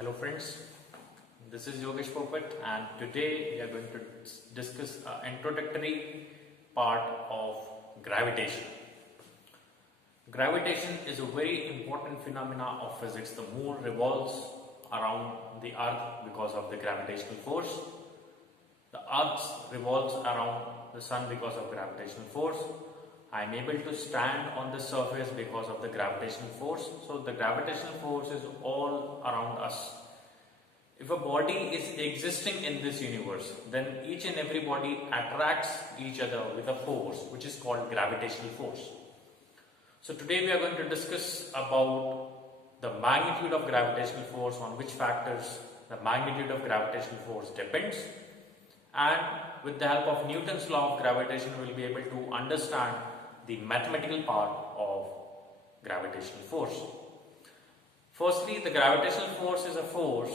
Hello friends, this is Yogesh Popat and today we are going to discuss an introductory part of gravitation. Gravitation is a very important phenomena of physics. The moon revolves around the earth because of the gravitational force. The earth revolves around the sun because of gravitational force. I am able to stand on the surface because of the gravitational force. So the gravitational force is all around us. If a body is existing in this universe, then each and every body attracts each other with a force which is called gravitational force. So today we are going to discuss about the magnitude of gravitational force, on which factors the magnitude of gravitational force depends, and with the help of Newton's law of gravitation we will be able to understand the mathematical part of gravitational force. Firstly, the gravitational force is a force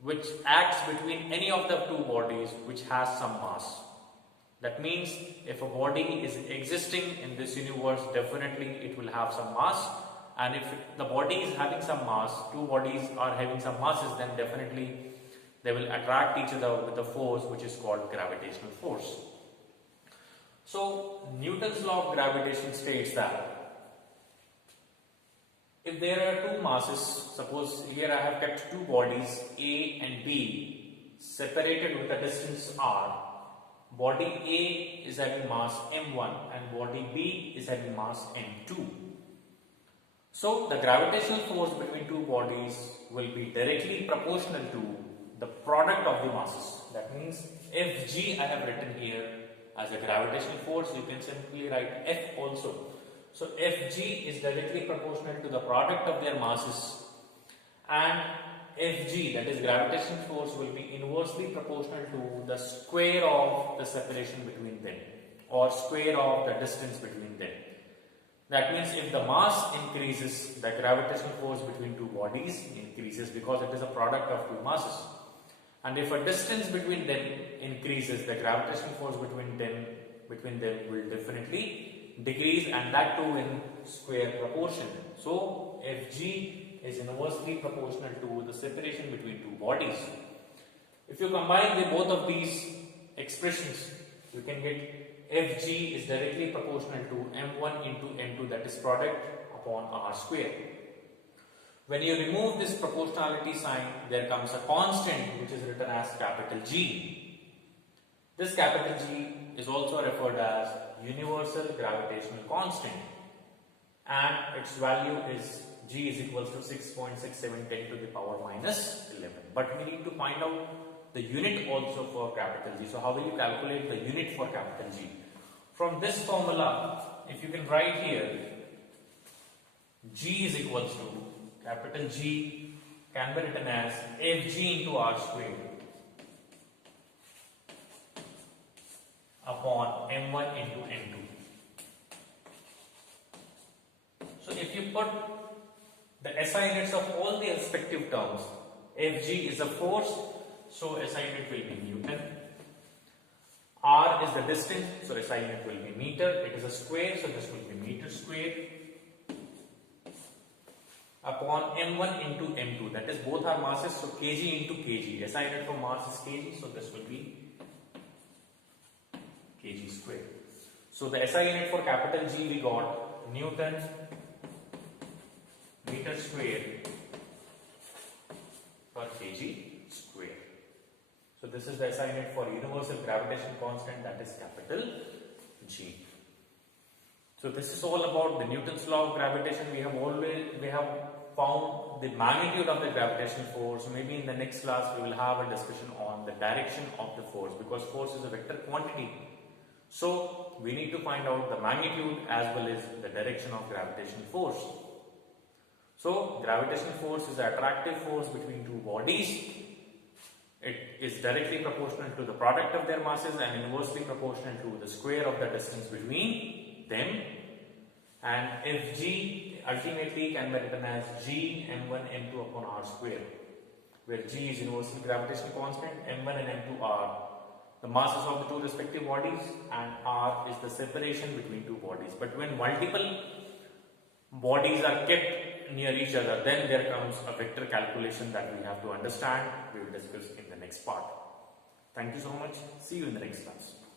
which acts between any of the two bodies which has some mass. That means if a body is existing in this universe, definitely it will have some mass, and if the body is having some mass, two bodies are having some masses, then definitely they will attract each other with a force which is called gravitational force. So Newton's law of gravitation states that if there are two masses, suppose here I have kept two bodies A and B separated with a distance r. Body A is having mass m1 and body B is having mass m2. So the gravitational force between two bodies will be directly proportional to the product of the masses. That means Fg I have written here as a gravitational force. You can simply write F also. So Fg is directly proportional to the product of their masses, and Fg, that is gravitational force, will be inversely proportional to the square of the separation between them, or square of the distance between them. That means if the mass increases, the gravitational force between two bodies increases because it is a product of two masses. And if a distance between them increases, the gravitational force between them will definitely decrease, and that too in square proportion. So Fg is inversely proportional to the separation between two bodies. If you combine the both of these expressions, you can get Fg is directly proportional to m1 into m2, that is product upon r square. When you remove this proportionality sign, there comes a constant which is written as capital G. This capital G is also referred as universal gravitational constant, and its value is G is equals to 6.6710 to the power minus 11. But we need to find out the unit also for capital G. So how will you calculate the unit for capital G? From this formula, if you can write here, G is equals to capital G can be written as Fg into r square upon m1 into m2. So if you put the SI units of all the respective terms, Fg is a force, so SI unit will be Newton. R is the distance, so SI unit will be meter. It is a square, so this will be meter square. Upon m1 into m2, that is both are masses, so kg into kg. SI unit for mass is kg, so this will be kg square. So the SI unit for capital G we got Newton meter square per kg square. So this is the SI unit for universal gravitation constant, that is capital G. So this is all about the Newton's law of gravitation. We have found the magnitude of the gravitational force. Maybe in the next class we will have a discussion on the direction of the force, because force is a vector quantity. So we need to find out the magnitude as well as the direction of gravitational force. So gravitational force is an attractive force between two bodies. It is directly proportional to the product of their masses and inversely proportional to the square of the distance between them. And Fg ultimately can be written as G m1 m2 upon r square, where G is universal gravitational constant, m1 and m2 are the masses of the two respective bodies, and r is the separation between two bodies. But when multiple bodies are kept near each other, then there comes a vector calculation that we have to understand. We will discuss in the next part. Thank you so much. See you in the next class.